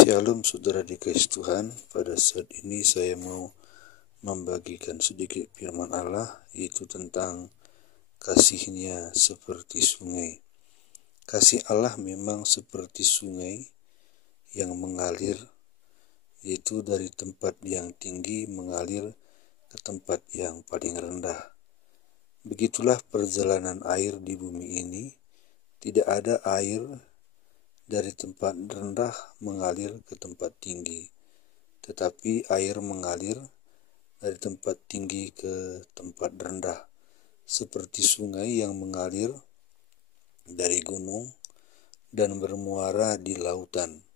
Shalom saudara dikasih Tuhan. Pada saat ini saya mau membagikan sedikit firman Allah, yaitu tentang kasih-Nya seperti sungai. Kasih Allah memang seperti sungai yang mengalir, yaitu dari tempat yang tinggi mengalir ke tempat yang paling rendah. Begitulah perjalanan air di bumi ini. Tidak ada air dari tempat rendah mengalir ke tempat tinggi, tetapi air mengalir dari tempat tinggi ke tempat rendah, seperti sungai yang mengalir dari gunung dan bermuara di lautan.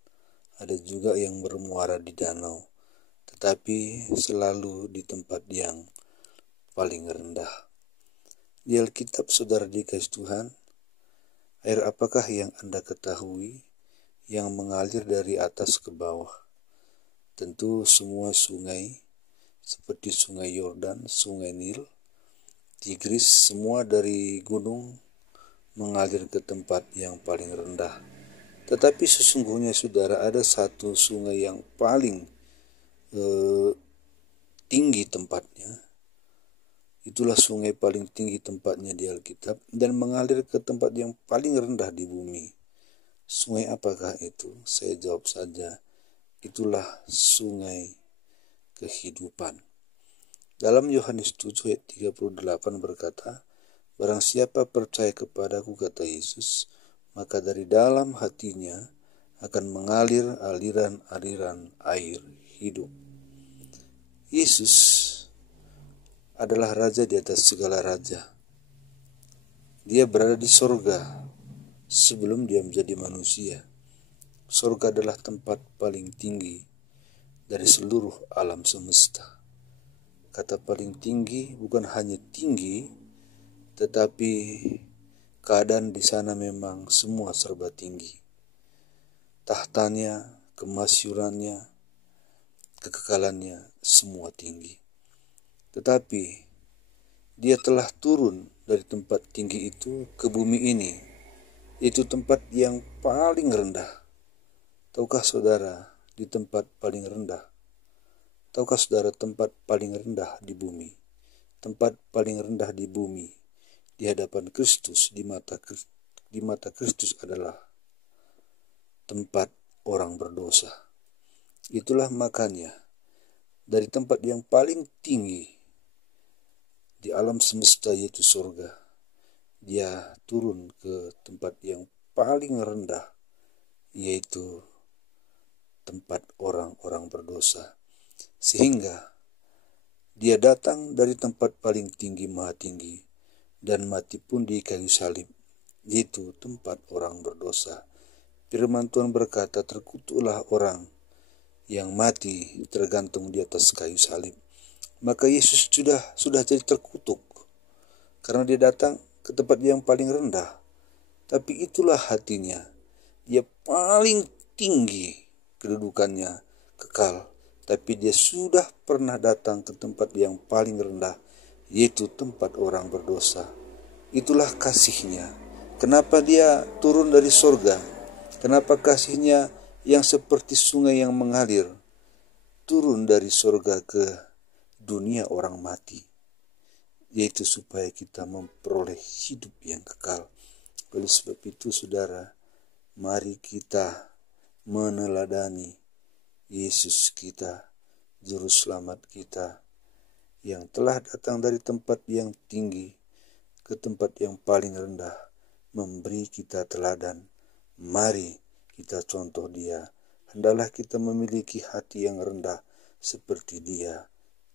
Ada juga yang bermuara di danau, tetapi selalu di tempat yang paling rendah. Di Alkitab saudara dikasih Tuhan, air apakah yang Anda ketahui yang mengalir dari atas ke bawah? Tentu semua sungai, seperti sungai Yordan, sungai Nil, Tigris, semua dari gunung mengalir ke tempat yang paling rendah. Tetapi sesungguhnya saudara, ada satu sungai yang paling tinggi tempatnya. Itulah sungai paling tinggi tempatnya di Alkitab dan mengalir ke tempat yang paling rendah di bumi. Sungai apakah itu? Saya jawab saja, itulah sungai kehidupan. Dalam Yohanes 7 ayat 38 berkata, "Barang siapa percaya kepadaku," kata Yesus, "maka dari dalam hatinya akan mengalir aliran-aliran air hidup." Yesus adalah Raja di atas segala raja. Dia berada di sorga sebelum dia menjadi manusia. Sorga adalah tempat paling tinggi dari seluruh alam semesta. Kata paling tinggi bukan hanya tinggi, tetapi keadaan di sana memang semua serba tinggi. Tahtanya, kemasyurannya, kekekalannya, semua tinggi. Tetapi dia telah turun dari tempat tinggi itu ke bumi ini. Itu tempat yang paling rendah. Tahukah saudara, di tempat paling rendah? Tahukah saudara tempat paling rendah di bumi? Tempat paling rendah di bumi di hadapan Kristus, di mata Kristus adalah tempat orang berdosa. Itulah makanya dari tempat yang paling tinggi di alam semesta, yaitu surga, dia turun ke tempat yang paling rendah, yaitu tempat orang-orang berdosa. Sehingga dia datang dari tempat paling tinggi, maha tinggi, dan mati pun di kayu salib, yaitu tempat orang berdosa. Firman Tuhan berkata, "Terkutuklah orang yang mati tergantung di atas kayu salib." Maka Yesus sudah jadi terkutuk karena dia datang ke tempat yang paling rendah. Tapi itulah hatinya. Dia paling tinggi kedudukannya, kekal. Tapi dia sudah pernah datang ke tempat yang paling rendah, yaitu tempat orang berdosa. Itulah kasih-Nya. Kenapa dia turun dari sorga? Kenapa kasih-Nya yang seperti sungai yang mengalir turun dari sorga ke dunia orang mati, yaitu supaya kita memperoleh hidup yang kekal. Oleh sebab itu saudara, mari kita meneladani Yesus kita, Juru Selamat kita, yang telah datang dari tempat yang tinggi ke tempat yang paling rendah, memberi kita teladan. Mari kita contoh Dia. Hendaklah kita memiliki hati yang rendah seperti Dia.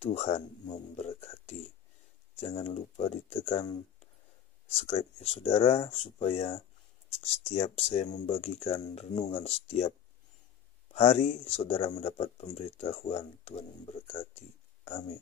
Tuhan memberkati. Jangan lupa ditekan subscribe-nya saudara, supaya setiap saya membagikan renungan setiap hari, saudara mendapat pemberitahuan. Tuhan memberkati. Amin.